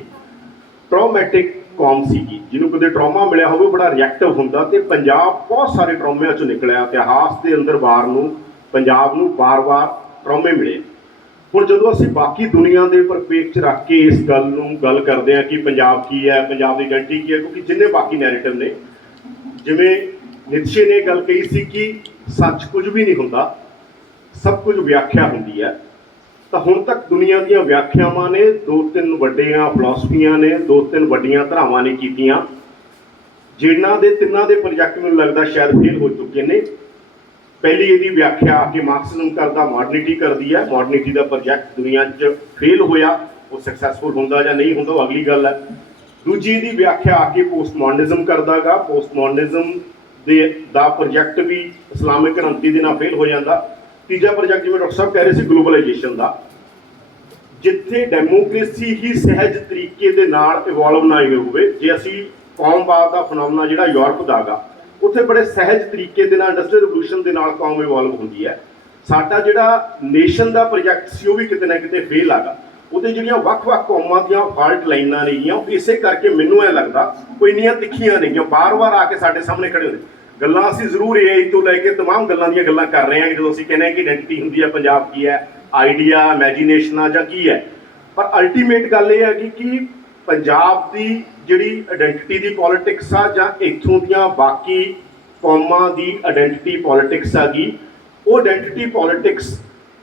ਟਰਾਮੈਟਿਕ ਕੌਮ ਸੀਗੀ, ਜਿਹਨੂੰ ਕਦੇ ਟਰਾਮਾ ਮਿਲਿਆ ਹੋਵੇ, ਬੜਾ ਰਿਐਕਟਿਵ ਹੁੰਦਾ ਤੇ ਪੰਜਾਬ ਬਹੁਤ ਸਾਰੇ ਟਰਾਮਿਆਂ ਚੋਂ ਨਿਕਲਿਆ, ਇਤਿਹਾਸ ਦੇ ਅੰਦਰ ਵਾਰ ਨੂੰ, ਪੰਜਾਬ ਨੂੰ ਵਾਰ-ਵਾਰ ਟਰਾਮੇ ਮਿਲੇ। ਹੁਣ ਜਦੋਂ ਅਸੀਂ ਬਾਕੀ ਦੁਨੀਆ ਦੇ ਪਰਪੇਖ 'ਚ ਰੱਖ ਕੇ ਇਸ ਗੱਲ ਨੂੰ ਗੱਲ ਕਰਦੇ ਹਾਂ ਕਿ ਪੰਜਾਬ ਕੀ ਹੈ, ਪੰਜਾਬ ਦੀ ਆਇਡੈਂਟੀ ਕੀ ਹੈ, ਕਿਉਂਕਿ ਜਿੰਨੇ ਬਾਕੀ ਨੈਰੇਟਿਵ ਨੇ, ਜਿਵੇਂ ਨਿਤਸ਼ੇ ਨੇ ਗੱਲ ਕਹੀ ਸੀ ਕਿ ਸੱਚ ਕੁਝ ਵੀ ਨਹੀਂ ਹੁੰਦਾ, ਸਭ ਕੁਝ ਵਿਆਖਿਆ ਹੁੰਦੀ ਹੈ। ਤਾਂ ਹੁਣ ਤੱਕ ਦੁਨੀਆ ਦੀਆਂ ਵਿਆਖਿਆਵਾਂ ਨੇ, ਦੋ ਤਿੰਨ ਵੱਡੀਆਂ ਫਿਲਾਸਫੀਆਂ ਨੇ, ਦੋ ਤਿੰਨ ਵੱਡੀਆਂ ਧਰਾਵਾਂ ਨੇ ਕੀਤੀਆਂ, ਜਿਨ੍ਹਾਂ ਦੇ ਤਿੰਨਾਂ ਦੇ ਪ੍ਰੋਜੈਕਟ ਮੈਨੂੰ ਲੱਗਦਾ ਸ਼ਾਇਦ ਫੇਲ ਹੋ ਚੁੱਕੇ ਨੇ। ਪਹਿਲੀ ਇਹਦੀ ਵਿਆਖਿਆ ਕਿ ਮਾਰਕਸਿਜ਼ਮ ਕਰਦਾ ਮਾਡਰਨਿਟੀ ਕਰਦੀ ਹੈ। ਮਾਡਰਨਿਟੀ ਦਾ ਪ੍ਰੋਜੈਕਟ ਦੁਨੀਆ 'ਚ ਫੇਲ ਹੋਇਆ, ਉਹ ਸਕਸੈਸਫੁਲ ਹੁੰਦਾ ਜਾਂ ਨਹੀਂ ਹੁੰਦਾ, ਉਹ ਅਗਲੀ ਗੱਲ ਹੈ। ਦੂਜੀ ਇਹਦੀ ਵਿਆਖਿਆ ਆ ਕੇ ਪੋਸਟ ਮਾਡਰਨਿਜ਼ਮ ਕਰਦਾਗਾ ਪੋਸਟ ਮਾਡਰਨਿਜ਼ਮ ਦੇ, ਦਾ ਪ੍ਰੋਜੈਕਟ ਵੀ ਇਸਲਾਮਿਕ ਕ੍ਰਾਂਤੀ ਦੇ ਨਾਲ ਫੇਲ ਹੋ ਜਾਂਦਾ। ਤੀਜਾ ਪ੍ਰੋਜੈਕਟ ਜਿਵੇਂ ਡਾਕਟਰ ਸਾਹਿਬ ਕਹਿ ਰਹੇ ਸੀ ਗਲੋਬਲਾਈਜੇਸ਼ਨ ਦਾ। ਜਿੱਥੇ ਡੈਮੋਕ੍ਰੇਸੀ ਹੀ ਸਹਿਜ ਤਰੀਕੇ ਦੇ ਨਾਲ ਇਵੋਲਵ ਨਾ ਹੋਵੇ, ਜੇ ਅਸੀਂ ਕੌਮਵਾਦ ਦਾ ਫਨੋਮਨਾ ਜਿਹੜਾ ਯੂਰਪ ਦਾ ਹੈਗਾ ਉੱਥੇ ਬੜੇ ਸਹਿਜ ਤਰੀਕੇ ਦੇ ਨਾਲ ਇੰਡਸਟਰੀਅਲ ਰਿਵੋਲੂਸ਼ਨ ਦੇ ਨਾਲ ਕੌਮ ਇਵੋਲਵ ਹੁੰਦੀ ਹੈ। ਸਾਡਾ ਜਿਹੜਾ ਨੇਸ਼ਨ ਦਾ ਪ੍ਰੋਜੈਕਟ ਸੀ, ਉਹ ਵੀ ਕਿਤੇ ਨਾ ਕਿਤੇ ਫੇਲ ਆ ਆਗਾ ਉਹਦੇ ਜਿਹੜੀਆਂ ਵੱਖ-ਵੱਖ ਕੌਮਾਂ ਦੀਆਂ ਫਾਲਟ ਲਾਈਨਾਂ ਨੇਗੀਆਂ, ਉਹ ਇਸੇ ਕਰਕੇ ਮੈਨੂੰ ਐ ਲੱਗਦਾ ਕੋਈ ਇੰਨੀਆਂ ਤਿੱਖੀਆਂ ਨੇਗੀਆਂ। ਬਾਰ-ਬਾਰ ਆ ਕੇ ਸਾਡੇ ਸਾਹਮਣੇ ਖੜੇ ਹੁੰਦੇ। ਗੱਲਾਂ ਅਸੀਂ ਜ਼ਰੂਰ ਏਆਈ ਤੋਂ ਲੈ ਕੇ ਤਮਾਮ ਗੱਲਾਂ ਦੀਆਂ ਗੱਲਾਂ ਕਰ ਰਹੇ ਹਾਂ ਜਦੋਂ ਅਸੀਂ ਕਹਿੰਦੇ ਹਾਂ ਕਿ ਆਇਡੈਂਟੀ ਹੁੰਦੀ ਹੈ, ਪੰਜਾਬ ਕੀ ਹੈ ਆਈਡੀਆ ਇਮੇਜਿਨੇਸ਼ਨ ਆ ਜਾਂ ਕੀ ਹੈ। ਪਰ ਅਲਟੀਮੇਟ ਗੱਲ ਇਹ ਹੈ ਕਿ ਪੰਜਾਬ ਦੀ ਜਿਹੜੀ ਆਇਡੈਂਟੀਟੀ ਦੀ ਪੋਲਿਟਿਕਸ ਆ ਜਾਂ ਇੱਥੋਂ ਦੀਆਂ ਬਾਕੀ ਕੌਮਾਂ ਦੀ ਆਇਡੈਂਟੀਟੀ ਪੋਲਿਟਿਕਸ ਆ ਗਈ ਉਹ ਆਇਡੈਂਟੀਟੀ ਪੋਲਿਟਿਕਸ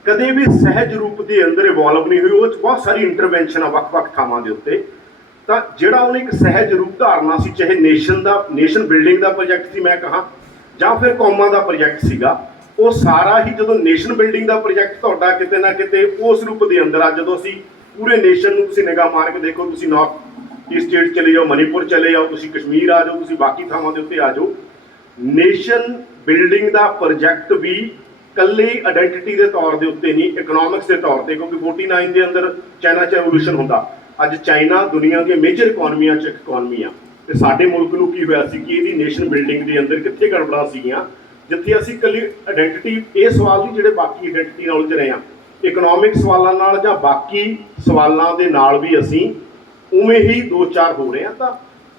ਕਦੇ ਵੀ ਸਹਿਜ ਰੂਪ ਦੇ ਅੰਦਰ ਇਵੋਲਵ ਨਹੀਂ ਹੋਈ, ਉਹ 'ਚ ਬਹੁਤ ਸਾਰੀ ਇੰਟਰਵੈਂਸ਼ਨ ਆ ਵੱਖ-ਵੱਖ ਥਾਵਾਂ ਦੇ ਉੱਤੇ। ਤਾਂ ਜਿਹੜਾ ਉਹਨੇ ਇੱਕ ਸਹਿਜ ਰੂਪ ਧਾਰਨਾ ਸੀ, ਚਾਹੇ ਨੇਸ਼ਨ ਦਾ ਨੇਸ਼ਨ ਬਿਲਡਿੰਗ ਦਾ ਪ੍ਰੋਜੈਕਟ ਸੀ ਮੈਂ ਕਹਾਂ, ਜਾਂ ਫਿਰ ਕੌਮਾਂ ਦਾ ਪ੍ਰੋਜੈਕਟ ਸੀਗਾ, ਉਹ ਸਾਰਾ ਹੀ ਜਦੋਂ ਨੇਸ਼ਨ ਬਿਲਡਿੰਗ ਦਾ ਪ੍ਰੋਜੈਕਟ ਤੁਹਾਡਾ ਕਿਤੇ ਨਾ ਕਿਤੇ ਉਸ ਰੂਪ ਦੇ ਅੰਦਰ ਆ, ਜਦੋਂ ਅਸੀਂ ਪੂਰੇ ਨੇਸ਼ਨ ਨੂੰ ਤੁਸੀਂ ਨਿਗਾਹ ਮਾਰ ਕੇ ਦੇਖੋ, ਤੁਸੀਂ ਨਾਰਥ ਈਸਟ ਸਟੇਟ ਚਲੇ ਜਾਓ, ਮਨੀਪੁਰ ਚਲੇ ਜਾਓ, ਤੁਸੀਂ ਕਸ਼ਮੀਰ ਆ ਜਾਓ, ਤੁਸੀਂ ਬਾਕੀ ਥਾਵਾਂ ਦੇ ਉੱਤੇ ਆ ਜਾਓ। ਨੇਸ਼ਨ ਬਿਲਡਿੰਗ ਦਾ ਪ੍ਰੋਜੈਕਟ ਵੀ ਕੱਲੀ ਆਇਡੈਂਟੀਟੀ ਦੇ ਤੌਰ ਦੇ ਉੱਤੇ ਨਹੀਂ ਇਕਨੋਮਿਕਸ ਦੇ ਤੌਰ ਤੇ, ਕਿਉਂਕਿ 49 ਦੇ ਅੰਦਰ ਚਾਈਨਾ ਚ ਐਵੋਲੂਸ਼ਨ ਹੁੰਦਾ। ਅੱਜ ਚਾਈਨਾ ਦੁਨੀਆ ਦੀਆਂ ਮੇਜਰ ਇਕਨੋਮੀਆਂ 'ਚ ਇੱਕ ਇਕਨੋਮੀ ਆ ਤੇ ਸਾਡੇ ਮੁਲਕ ਨੂੰ ਕੀ ਹੋਇਆ ਸੀ ਕਿ ਇਹਦੀ ਨੇਸ਼ਨ ਬਿਲਡਿੰਗ ਦੇ ਅੰਦਰ ਕਿੱਥੇ ਗੜਬੜਾਂ ਸੀਗੀਆਂ, ਜਿੱਥੇ ਅਸੀਂ ਕੱਲੀ ਆਇਡੈਂਟੀਟੀ ਇਹ ਸਵਾਲ ਨਹੀਂ ਜਿਹੜੇ ਬਾਕੀ ਆਇਡੈਂਟੀਟੀ ਨਾਲ ਉਲਝ ਰਹੇ ਆ। ਇਕਨੋਮਿਕ ਸਵਾਲਾਂ ਨਾਲ ਜਾਂ ਬਾਕੀ ਸਵਾਲਾਂ ਦੇ ਨਾਲ ਵੀ ਅਸੀਂ ਉਵੇਂ ਹੀ ਦੋ ਚਾਰ ਹੋ ਰਹੇ ਆ ਤਾਂ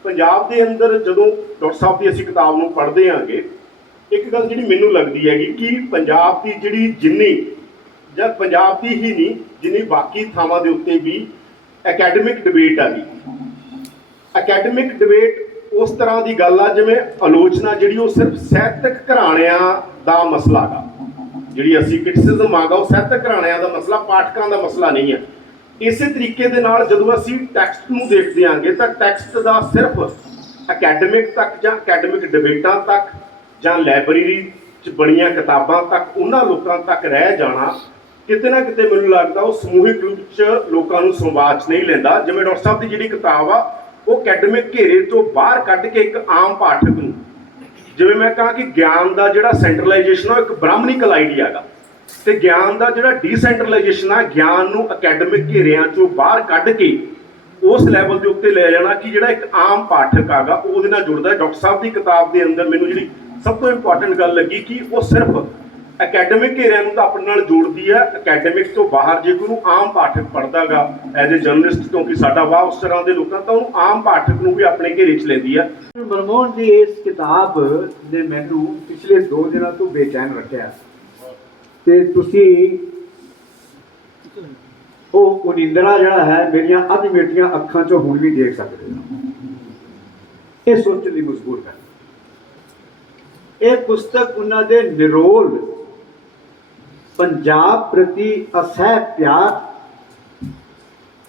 ਪੰਜਾਬ ਦੇ ਅੰਦਰ ਜਦੋਂ ਡਾਕਟਰ ਸਾਹਿਬ ਦੀ ਅਸੀਂ ਕਿਤਾਬ ਨੂੰ ਪੜ੍ਹਦੇ ਆਂਗੇ ਇੱਕ ਗੱਲ ਜਿਹੜੀ ਮੈਨੂੰ ਲੱਗਦੀ ਹੈਗੀ ਕਿ ਪੰਜਾਬ ਦੀ ਜਿਹੜੀ ਜਿੰਨੀ ਜਾਂ ਪੰਜਾਬ ਦੀ ਹੀ ਨਹੀਂ, ਜਿੰਨੀ ਬਾਕੀ ਥਾਵਾਂ ਦੇ ਉੱਤੇ ਵੀ ਅਕੈਡਮਿਕ ਡਿਬੇਟ ਆ ਗਈ। ਅਕੈਡਮਿਕ ਡਿਬੇਟ ਉਸ ਤਰ੍ਹਾਂ ਦੀ ਗੱਲ ਆ ਜਿਵੇਂ ਆਲੋਚਨਾ ਜਿਹੜੀ ਉਹ ਸਿਰਫ ਸਾਹਿਤਕ ਘਰਾਣਿਆਂ ਦਾ ਮਸਲਾ ਹੈਗਾ ਜਿਹੜੀ ਅਸੀਂ ਕ੍ਰਿਟਿਸਿਜ਼ਮ ਆਗਾ ਉਹ ਸਾਹਿਤਕ ਘਰਾਣਿਆਂ ਦਾ ਮਸਲਾ, ਪਾਠਕਾਂ ਦਾ ਮਸਲਾ ਨਹੀਂ ਹੈ। ਇਸੇ ਤਰੀਕੇ ਦੇ ਨਾਲ ਜਦੋਂ ਅਸੀਂ ਟੈਕਸਟ ਨੂੰ ਦੇਖਦੇ ਆਂਗੇ, ਤਾਂ ਟੈਕਸਟ ਦਾ ਸਿਰਫ ਅਕੈਡਮਿਕ ਤੱਕ ਜਾਂ ਅਕੈਡਮਿਕ ਡਿਬੇਟਾਂ ਤੱਕ ਜਾਂ ਲਾਇਬ੍ਰੇਰੀ 'ਚ ਬਣੀਆਂ ਕਿਤਾਬਾਂ ਤੱਕ, ਉਹਨਾਂ ਲੋਕਾਂ ਤੱਕ ਰਹਿ ਜਾਣਾ, ਕਿਤੇ ਨਾ ਕਿਤੇ ਮੈਨੂੰ ਲੱਗਦਾ ਉਹ ਸਮੂਹਿਕ ਰੂਪ 'ਚ ਲੋਕਾਂ ਨੂੰ ਸੰਵਾਦ 'ਚ ਨਹੀਂ ਲੈਂਦਾ। ਜਿਵੇਂ ਡਾਕਟਰ ਸਾਹਿਬ ਦੀ ਜਿਹੜੀ ਕਿਤਾਬ ਆ, ਉਹ ਅਕੈਡਮਿਕ ਘੇਰੇ ਤੋਂ ਬਾਹਰ ਕੱਢ ਕੇ ਇੱਕ ਆਮ ਪਾਠਕ ਨੂੰ ਜਿਵੇਂ ਮੈਂ ਕਹਾਂ ਕਿ ਗਿਆਨ ਦਾ ਜਿਹੜਾ ਸੈਂਟਰਲਾਈਜੇਸ਼ਨ ਉਹ ਇੱਕ ਬ੍ਰਾਹਮਣਿਕਲ ਆਈਡੀਆ ਹੈਗਾ। ਤੇ ਗਿਆਨ ਦਾ ਜਿਹੜਾ ਡੀਸੈਂਟਰਲਾਈਜੇਸ਼ਨ ਆ, ਗਿਆਨ ਨੂੰ ਅਕੈਡਮਿਕ ਘੇਰਿਆਂ ਚੋਂ ਬਾਹਰ ਕੱਢ ਕੇ ਉਸ ਲੈਵਲ ਦੇ ਉੱਤੇ ਲੈ ਜਾਣਾ ਕਿ ਜਿਹੜਾ ਇੱਕ ਆਮ ਪਾਠਕ ਆਗਾ ਉਹਦੇ ਨਾਲ ਜੁੜਦਾ ਡਾਕਟਰ ਸਾਹਿਬ ਦੀ ਕਿਤਾਬ ਦੇ ਅੰਦਰ ਮੈਨੂੰ ਜਿਹੜੀ ਸਭ ਤੋਂ ਇੰਪੋਰਟੈਂਟ ਗੱਲ ਲੱਗੀ ਕਿ ਉਹ ਸਿਰਫ ਅਕੈਡਮਿਕ ਘੇਰਿਆਂ ਨੂੰ ਤਾਂ ਆਪਣੇ ਨਾਲ ਜੋੜਦੀ ਹੈ। ਅਕੈਡਮਿਕ ਤੋਂ ਬਾਹਰ ਜੇ ਕੋਈ ਨੂੰ ਆਮ ਪਾਠਕ ਪੜ੍ਹਦਾਗਾ ਐਜ਼ ਅ ਜਰਨਲਿਸਟ ਕਿਉਂਕਿ ਸਾਡਾ ਵਾਹ ਉਸ ਤਰ੍ਹਾਂ ਦੇ ਲੋਕਾਂ, ਤਾਂ ਉਹਨੂੰ ਆਮ ਪਾਠਕ ਨੂੰ ਵੀ ਆਪਣੇ ਘੇਰੇ 'ਚ ਲੈਂਦੀ ਹੈ। ਮਨਮੋਹਨ ਦੀ ਇਸ ਕਿਤਾਬ ਨੇ ਮੈਨੂੰ ਪਿਛਲੇ 2 ਦਿਨਾਂ ਤੋਂ ਬੇਚੈਨ ਰੱਖਿਆ। ਤੇ ਤੁਸੀਂ ਉਹ ਉਨਿੰਦਰਾ ਜਿਹੜਾ ਹੈ, ਮੇਰੀਆਂ ਅੱਧ ਮਿੱਟੀਆਂ ਅੱਖਾਂ 'ਚੋਂ ਹੁਣ ਵੀ ਦੇਖ ਸਕਦੇ ਹੋ। ਇਹ ਸੋਚਣ ਲਈ ਮਜਬੂਰ ਕਰ ਇਹ ਪੁਸਤਕ ਉਹਨਾਂ ਦੇ ਨਿਰੋਲ ਪੰਜਾਬ ਪ੍ਰਤੀ ਅਸਹਿ ਪਿਆਰ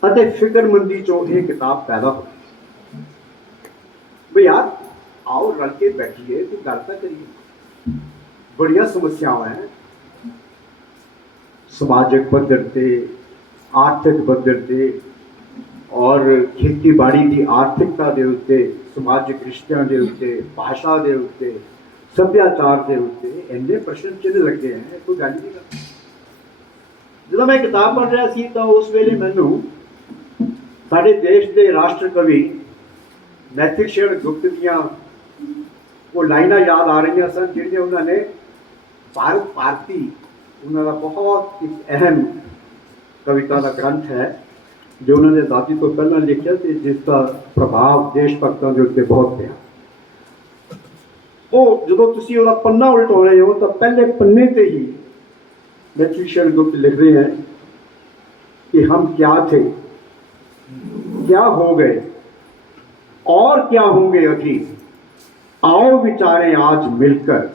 ਅਤੇ ਫਿਕਰਮੰਦੀ ਚੋਂ ਇਹ ਕਿਤਾਬ ਪੈਦਾ ਹੋਈ ਵੀ ਯਾਰ, ਆਓ ਰਲ ਕੇ ਬੈਠੀਏ ਤੇ ਗੱਲ ਤਾਂ ਕਰੀਏ। ਬੜੀਆਂ ਸਮੱਸਿਆਵਾਂ ਹੈ ਸਮਾਜਿਕ ਪੱਧਰ ਤੇ, ਆਰਥਿਕ ਪੱਧਰ ਤੇ ਔਰ ਖੇਤੀਬਾੜੀ ਦੀ ਆਰਥਿਕਤਾ ਦੇ ਉੱਤੇ, ਸਮਾਜਿਕ ਰਿਸ਼ਤਿਆਂ ਦੇ ਉੱਤੇ, ਭਾਸ਼ਾ ਦੇ ਉੱਤੇ, ਸੱਭਿਆਚਾਰ ਦੇ ਉੱਤੇ ਇੰਨੇ ਪ੍ਰਸ਼ਨ ਚਿੰਨ੍ਹ ਲੱਗੇ ਹੈ ਕੋਈ ਗੱਲ ਨਹੀਂ ਜਦੋਂ ਮੈਂ ਕਿਤਾਬ ਪੜ੍ਹ ਰਿਹਾ ਸੀ ਤਾਂ ਉਸ ਵੇਲੇ ਮੈਨੂੰ ਸਾਡੇ ਦੇਸ਼ ਦੇ ਰਾਸ਼ਟਰ ਕਵੀ ਨੈਤਿਕ ਸ਼ੇਰ ਗੁਪਤ ਦੀਆਂ ਉਹ ਲਾਈਨਾਂ ਯਾਦ ਆ ਰਹੀਆਂ ਸਨ, ਜਿਹੜੀਆਂ ਉਹਨਾਂ ਨੇ ਭਾਰਤ ਭਾਰਤੀ ਉਹਨਾਂ ਦਾ ਬਹੁਤ ਇੱਕ ਅਹਿਮ ਕਵਿਤਾ ਦਾ ਗ੍ਰੰਥ ਹੈ, ਜੋ ਉਹਨਾਂ ਨੇ ਦਾਦੀ ਤੋਂ ਪਹਿਲਾਂ ਲਿਖਿਆ ਤੇ ਜਿਸ ਦਾ ਪ੍ਰਭਾਵ ਦੇਸ਼ ਭਗਤਾਂ ਦੇ ਉੱਤੇ ਬਹੁਤ ਪਿਆ। ਉਹ ਜਦੋਂ ਤੁਸੀਂ ਉਹਦਾ ਪੰਨਾ ਉਲਟਾ ਹੋ ਤਾਂ ਪਹਿਲੇ ਪੰਨੇ ਤੇ ਹੀ ਨੈਤਿਕ ਸ਼ੇਰ ਗੁਪਤ ਲਿਖ ਰਹੇ ਹੈ कि हम क्या थे क्या हो गए और क्या होंगे अभी आओ विचारें आज मिलकर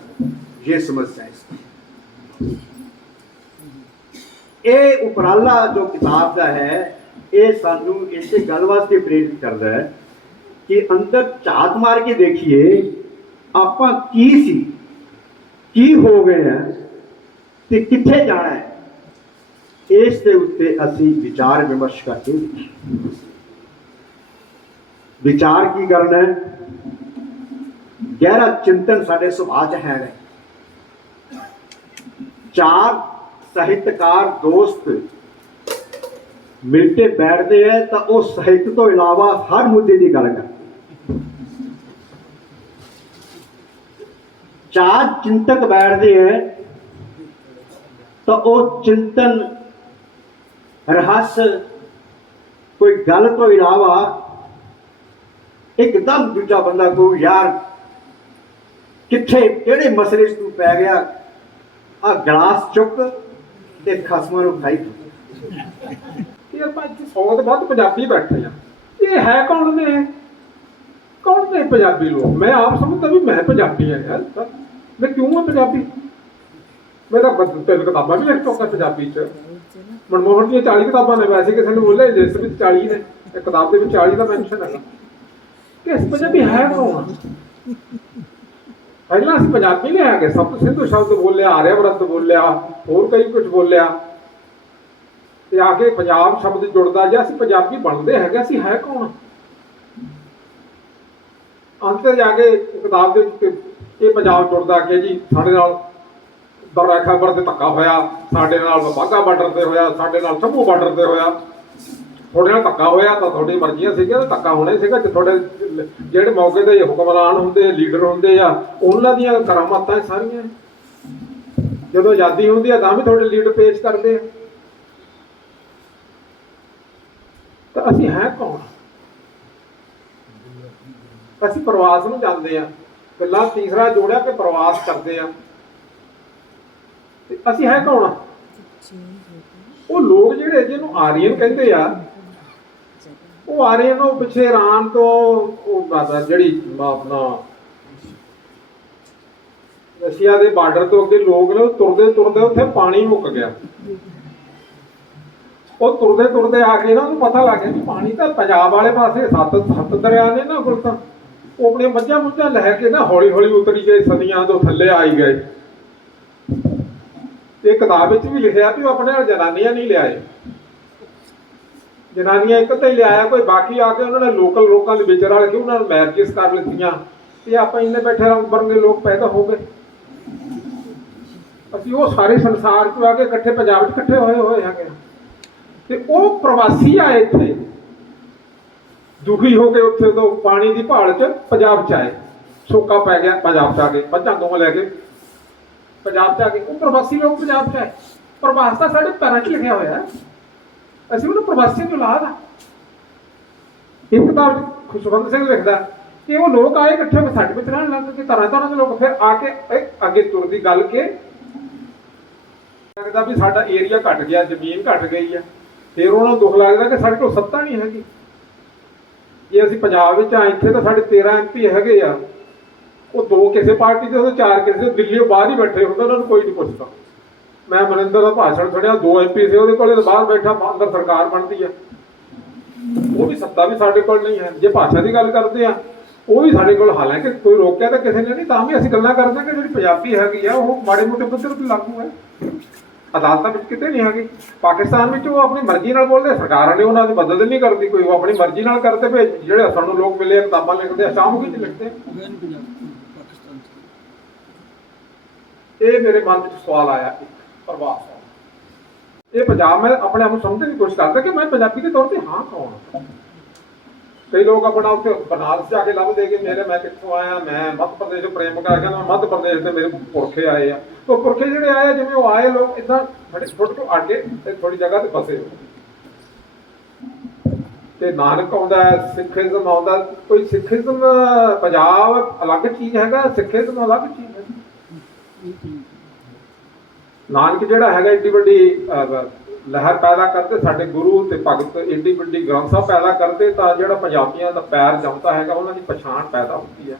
ये समस्या है ਇਹ ਉਪਰਾਲਾ ਜੋ ਕਿਤਾਬ ਦਾ ਹੈ ਇਹ ਸਾਨੂੰ ਇਸੇ ਗੱਲ ਵਾਸਤੇ ਪ੍ਰੇਰਿਤ ਕਰਦਾ ਹੈ ਕਿ ਅੰਦਰ ਝਾਤ ਮਾਰ ਕੇ ਦੇਖੀਏ ਆਪਾਂ ਕੀ ਸੀ ਕੀ ਹੋ ਗਏ ਹੈ ਤੇ ਕਿੱਥੇ ਜਾਣਾ ਹੈ? ਇਸ ਦੇ ਉੱਤੇ ਅਸੀਂ ਵਿਚਾਰ ਵਿਮਰਸ਼ ਕਰਕੇ ਵਿਚਾਰ ਕੀ ਕਰਨਾ ਹੈ? ਗਹਿਰਾ ਚਿੰਤਨ ਸਾਡੇ ਸੁਭਾਅ 'ਚ ਹੈ ਚਾਰ ਸਾਹਿਤਕਾਰ ਦੋਸਤ ਮਿਲ ਕੇ ਬੈਠਦੇ ਹੈ ਤਾਂ ਉਹ ਸਾਹਿਤ ਤੋਂ ਇਲਾਵਾ ਹਰ ਮੁੱਦੇ ਦੀ ਗੱਲ ਕਰਦੇ ਚਾਰ ਚਿੰਤਕ ਬੈਠਦੇ ਹੈ ਤਾਂ ਉਹ ਚਿੰਤਨ, ਰਹੱਸ, ਕੋਈ ਗੱਲ ਤੋਂ ਇਲਾਵਾ ਇੱਕਦਮ ਦੂਜਾ ਬੰਦਾ ਕੋ ਯਾਰ, ਕਿੱਥੇ, ਕਿਹੜੇ ਮਸਲੇ 'ਚ ਤੂੰ ਪੈ ਗਿਆ? ਆ ਗਲਾਸ ਚੁੱਕ ਤੇ ਖਸਮਾਂ ਨੂੰ ਖਾਈ ਕਿ ਆਪਾਂ ਇੱਥੇ ਸੌ ਤੋਂ ਵੱਧ ਪੰਜਾਬੀ ਬੈਠੇ ਆ। ਇਹ ਹੈ ਕੌਣ ਨੇ? ਕੌਣ ਨੇ ਪੰਜਾਬੀ ਲੋਕ? ਮੈਂ ਆਪ ਸਮਝਦਾ ਵੀ ਮੈਂ ਪੰਜਾਬੀ ਆ ਯਾਰ। ਮੈਂ ਕਿਉਂ ਆ ਪੰਜਾਬੀ? ਮੇਰਾ ਬਦ ਤਿੰਨ ਕਿਤਾਬਾਂ ਵੀ ਲਿਖ ਚੁੱਕਾ ਪੰਜਾਬੀ ਚ। ਮਨਮੋਹਨ ਦੀਆਂ 40 ਕਿਤਾਬਾਂ ਨੇ, ਵੈਸੇ ਕਿਸੇ ਨੇ ਬੋਲੇ ਜਿਸ ਵਿੱਚ 40 ਨੇ। ਇੱਕ ਕਿਤਾਬ ਦੇ ਵਿੱਚ 40 ਦਾ ਮੈਂਸ਼ਨ ਹੈਗਾ। ਕਿ ਇਸ ਪੰਜਾਬੀ ਹੈ ਕੌਣ? ਪਹਿਲਾਂ ਅਸੀਂ ਪੰਜਾਬੀ ਨਹੀਂ ਹੈਗੇ, ਸਭ ਸਿੰਧੂ ਸ਼ਬਦ ਬੋਲਿਆ, ਆਰਿਆਵਰਤ ਬੋਲਿਆ, ਹੋਰ ਕਈ ਕੁਝ ਬੋਲਿਆ। ਤੇ ਆ ਕੇ ਪੰਜਾਬ ਸ਼ਬਦ ਜੁੜਦਾ ਜੇ ਅਸੀਂ ਪੰਜਾਬੀ ਬਣਦੇ ਹੈਗੇ, ਅਸੀਂ ਹੈ ਕੌਣ? ਅੰਤ ਤੇ ਜਾ ਕੇ ਕਿਤਾਬ ਦੇ ਵਿੱਚ ਇਹ ਪੰਜਾਬ ਜੁੜਦਾ ਕਿ ਜੀ ਸਾਡੇ ਨਾਲ ਦੌਰਾ ਖਬਰ ਤੇ ਧੱਕਾ ਹੋਇਆ, ਸਾਡੇ ਨਾਲ ਬਾਗਾ ਬਾਰਡਰ ਤੇ ਹੋਇਆ, ਸਾਡੇ ਨਾਲ ਸ਼ੰਭੂ ਬਾਰਡਰ ਤੇ ਹੋਇਆ। ਤੁਹਾਡੇ ਨਾਲ ਧੱਕਾ ਹੋਇਆ ਤਾਂ ਤੁਹਾਡੀ ਮਰਜ਼ੀਆਂ ਸੀਗੀਆਂ ਤਾਂ ਧੱਕਾ ਹੋਣਾ ਸੀਗਾ ਜੇ ਤੁਹਾਡੇ ਜਿਹੜੇ ਮੌਕੇ ਦੇ ਹੁਕਮਰਾਨ ਹੁੰਦੇ, ਲੀਡਰ ਹੁੰਦੇ ਆ, ਉਹਨਾਂ ਦੀਆਂ ਕਰਾਮਾਤਾਂ ਸਾਰੀਆਂ। ਜਦੋਂ ਆਜ਼ਾਦੀ ਹੁੰਦੀ ਆ ਤਾਂ ਵੀ ਤੁਹਾਡੇ ਲੀਡਰ ਪੇਸ਼ ਕਰਦੇ ਆ। ਤਾਂ ਅਸੀਂ ਹੈ ਕੌਣ? ਅਸੀਂ ਪ੍ਰਵਾਸ ਨੂੰ ਜਾਂਦੇ ਆ। ਗੱਲਾਂ ਤੀਸਰਾ ਜੋੜਿਆ ਕਿ ਪ੍ਰਵਾਸ ਕਰਦੇ ਆ। ਅਸੀਂ ਹੈ ਕੌਣ ਆ? ਉਹ ਲੋਕ ਜਿਹੜੇ ਜਿਹਨੂੰ ਆਰੀਅਨ ਕਹਿੰਦੇ ਆ। ਉਹ ਆਰੀਅਨ ਉਹ ਪਿੱਛੇ ਇਰਾਨ ਤੋਂ ਉਹ ਬਾਬਾ ਜਿਹੜੀ ਆਪਣਾ ਰਸ਼ੀਆ ਦੇ ਬਾਰਡਰ ਤੋਂ ਅੱਗੇ ਲੋਕ ਨੇ ਤੁਰਦੇ ਤੁਰਦੇ ਉੱਥੇ ਪਾਣੀ ਮੁੱਕ ਗਿਆ। ਉਹ ਤੁਰਦੇ ਤੁਰਦੇ ਆ ਕੇ ਨਾ ਉਹਨੂੰ ਪਤਾ ਲੱਗ ਗਿਆ ਵੀ ਪਾਣੀ ਤਾਂ ਪੰਜਾਬ ਵਾਲੇ ਪਾਸੇ ਸੱਤ ਸੱਤ ਦਰਿਆ ਨੇ ਨਾ ਕੋਲ ਤਾਂ ਉਹ ਆਪਣੀਆਂ ਮੱਝਾਂ ਮੁੱਝਾਂ ਲੈ ਕੇ ਨਾ ਹੌਲੀ ਹੌਲੀ ਉਤਰੀ ਗਏ, ਸਦੀਆਂ ਤੋਂ ਥੱਲੇ ਆਈ ਗਏ। ਤੇ ਕਿਤਾਬ ਵਿੱਚ ਵੀ ਲਿਖਿਆ ਵੀ ਉਹ ਆਪਣੇ ਨਾਲ ਜਨਾਨੀਆਂ ਨਹੀਂ ਲਿਆਏ। ਜਨਾਨੀਆਂ ਇੱਕ ਤਾਂ ਹੀ ਲਿਆਇਆ, ਕੋਈ ਬਾਕੀ ਆ ਕੇ ਉਹਨਾਂ ਨੇ ਲੋਕਲ ਲੋਕਾਂ ਦੇ ਵਿੱਚ ਰਲ ਕੇ ਉਹਨਾਂ ਨੂੰ ਮੈਰਿਜਸ ਕਰ ਲਿੱਤੀਆਂ। ਤੇ ਆਪਾਂ ਇੰਨੇ ਬੈਠੇ ਰੰਗ ਬਰੰਗੇ ਲੋਕ ਪੈਦਾ ਹੋ ਗਏ। ਅਸੀਂ ਉਹ ਸਾਰੇ ਸੰਸਾਰ ਤੋਂ ਆ ਕੇ ਇਕੱਠੇ, ਪੰਜਾਬ 'ਚ ਇਕੱਠੇ ਹੋਏ ਹੋਏ ਹੈਗੇ ਤੇ ਉਹ ਪ੍ਰਵਾਸੀ ਆਏ ਇੱਥੇ। ਦੁਖੀ ਹੋ ਕੇ ਉੱਥੇ ਤੋਂ ਪਾਣੀ ਦੀ ਭਾਲ 'ਚ ਪੰਜਾਬ 'ਚ ਆਏ। ਸੋਕਾ ਪੈ ਗਿਆ, ਪੰਜਾਬ 'ਚ ਆ ਕੇ ਮੱਝਾਂ ਦੋਵਾਂ ਲੈ ਕੇ ਪੰਜਾਬ 'ਚ ਆ ਕੇ, ਉਹ ਪ੍ਰਵਾਸੀ ਲੋਕ ਪੰਜਾਬ 'ਚ ਆਏ ਪ੍ਰਵਾਸ ਤਾਂ ਸਾਡੇ ਪੈਰਾਂ 'ਚ ਲਿਖਿਆ ਹੋਇਆ। ਹੈ ਅਸੀਂ ਉਹਨੂੰ ਪ੍ਰਵਾਸੀਆਂ ਤੋਂ ਲਾਹ ਦਾ ਇੱਕ ਤਾਂ ਖੁਸ਼ਵੰਤ ਸਿੰਘ ਲਿਖਦਾ ਕਿ ਉਹ ਲੋਕ ਆਏ ਇਕੱਠੇ ਹੋ ਸਾਡੇ ਵਿੱਚ ਰਹਿਣ ਲੱਗ ਗਏ, ਤਰ੍ਹਾਂ ਤਰ੍ਹਾਂ ਦੇ ਲੋਕ ਫਿਰ ਆ ਕੇ, ਇਹ ਅੱਗੇ ਤੁਰਦੀ ਗੱਲ ਕੇ ਲੱਗਦਾ ਵੀ ਸਾਡਾ ਏਰੀਆ ਘਟ ਗਿਆ, ਜ਼ਮੀਨ ਘਟ ਗਈ ਆ। ਫਿਰ ਉਹਨਾਂ ਨੂੰ ਦੁੱਖ ਲੱਗਦਾ ਕਿ ਸਾਡੇ ਕੋਲ ਸੱਤਾ ਨਹੀਂ ਹੈਗੀ। ਜੇ ਅਸੀਂ ਪੰਜਾਬ ਵਿੱਚ ਆ, ਇੱਥੇ ਤਾਂ ਸਾਡੇ 13 ਐਮਪੀ ਹੈਗੇ ਆ। ਉਹ ਦੋ ਕਿਸੇ ਪਾਰਟੀ ਦੇ ਉਹਦੇ ਚਾਰ ਕਿਸੇ ਦੇ, ਦਿੱਲੀੋਂ ਬਾਹਰ ਹੀ ਬੈਠੇ ਹੁੰਦੇ ਉਹਨਾਂ ਨੂੰ ਕੋਈ ਨਹੀਂ ਪੁੱਛਦਾ। ਮੈਂ ਮਨਿੰਦਰ ਦਾ ਭਾਸ਼ਣ ਸੁਣਿਆ ਦੋ ਐਮਪੀ ਸੀ ਉਹਦੇ ਕੋਲੇ ਬਾਹਰ ਬੈਠਾ ਅੰਦਰ ਸਰਕਾਰ ਬਣਦੀ ਆ। ਉਹ ਵੀ ਸੱਤਾ ਵੀ ਸਾਡੇ ਕੋਲ ਨਹੀਂ ਹੈ। ਜੇ ਭਾਸ਼ਾ ਦੀ ਗੱਲ ਕਰਦੇ ਆ ਉਹ ਵੀ ਸਾਡੇ ਕੋਲ ਹਾਲਾਂਕਿ ਕੋਈ ਰੋਕਿਆ ਤਾਂ ਕਿਸੇ ਨੇ ਨਹੀਂ ਤਾਂ ਵੀ ਅਸੀਂ ਗੱਲਾਂ ਕਰਦੇ ਹਾਂ ਕਿ ਜਿਹੜੀ ਪੰਜਾਬੀ ਹੈਗੀ ਆ ਉਹ ਮਾੜੇ ਮੋਟੇ ਪੱਧਰ ਤੇ ਲਾਗੂ ਹੈ। ਅਦਾਲਤਾਂ ਵਿੱਚ ਕਿਤੇ ਨਹੀਂ ਹੈਗੀ। ਪਾਕਿਸਤਾਨ ਵਿੱਚ ਉਹ ਆਪਣੀ ਮਰਜ਼ੀ ਨਾਲ ਬੋਲਦੇ ਆ, ਸਰਕਾਰਾਂ ਨੇ ਉਹਨਾਂ ਦੀ ਮਦਦ ਨਹੀਂ ਕਰਦੀ ਕੋਈ ਉਹ ਆਪਣੀ ਮਰਜ਼ੀ ਨਾਲ ਕਰਦੇ ਭੇਜ ਜਿਹੜੇ ਸਾਨੂੰ ਲੋਕ ਮਿਲੇ ਕਿਤਾਬਾਂ ਲਿਖਦੇ ਆ ਸ਼ਾਮੁਖੀ ਚ ਲਿਖਦੇ ਇਹ ਮੇਰੇ ਮਨ ਵਿੱਚ ਸਵਾਲ ਆਇਆ ਇੱਕ ਪ੍ਰਵਾਸ ਇਹ ਪੰਜਾਬ ਮੈਂ ਆਪਣੇ ਆਪ ਨੂੰ ਸਮਝਣ ਦੀ ਕੋਸ਼ਿਸ਼ ਕਰਦਾ ਕਿ ਮੈਂ ਪੰਜਾਬੀ ਦੇ ਤੌਰ ਤੇ ਹਾਂ ਕੌਣ ਕਈ ਲੋਕ ਆਪਣਾ ਉੱਥੇ ਬਨਾਰਸ ਜਾ ਕੇ ਲੱਭਦੇ ਕਿ ਮੇਰੇ ਮੈਂ ਕਿੱਥੋਂ ਆਇਆ ਮੈਂ ਮੱਧ ਪ੍ਰਦੇਸ਼ ਤੋਂ ਪ੍ਰੇਮ ਕਰ ਗਿਆ ਮੈਂ ਮੱਧ ਪ੍ਰਦੇਸ਼ ਦੇ ਮੇਰੇ ਪੁਰਖੇ ਆਏ ਆ। ਤੋਂ ਪੁਰਖੇ ਜਿਹੜੇ ਆਏ ਆ, ਜਿਵੇਂ ਉਹ ਆਏ ਲੋਕ ਇਦਾਂ ਬੜੇ ਛੋਟੇ ਤੋਂ ਅੱਗੇ ਤੇ ਥੋੜੀ ਜਗ੍ਹਾ ਤੇ ਫਸੇ ਹੋਏ। ਤੇ ਨਾਨਕ ਆਉਂਦਾ ਹੈ, ਸਿੱਖੀਜ਼ਮ ਆਉਂਦਾ ਕੋਈ ਸਿੱਖੀਜ਼ਮ ਪੰਜਾਬ ਅਲੱਗ ਚੀਜ਼ ਹੈਗਾ ਸਿੱਖੀਜ਼ਮ ਅਲੱਗ ਚੀਜ਼ ਹੈ ਨਾਨਕ ਜਿਹੜਾ ਹੈਗਾ ਏਡੀ ਵੱਡੀ ਅਹ, ਲਹਿਰ ਪੈਦਾ ਕਰਦੇ ਸਾਡੇ ਗੁਰੂ ਤੇ ਭਗਤ ਏਡੀ ਵੱਡੀ ਗ੍ਰੰਥ ਸਾਹਿਬ ਪੈਦਾ ਕਰਦੇ ਤਾਂ ਜਿਹੜਾ ਪੰਜਾਬੀਆਂ ਦਾ ਪੈਰ ਜੰਮਦਾ ਹੈਗਾ ਉਹਨਾਂ ਦੀ ਪਛਾਣ ਪੈਦਾ ਹੁੰਦੀ ਹੈ।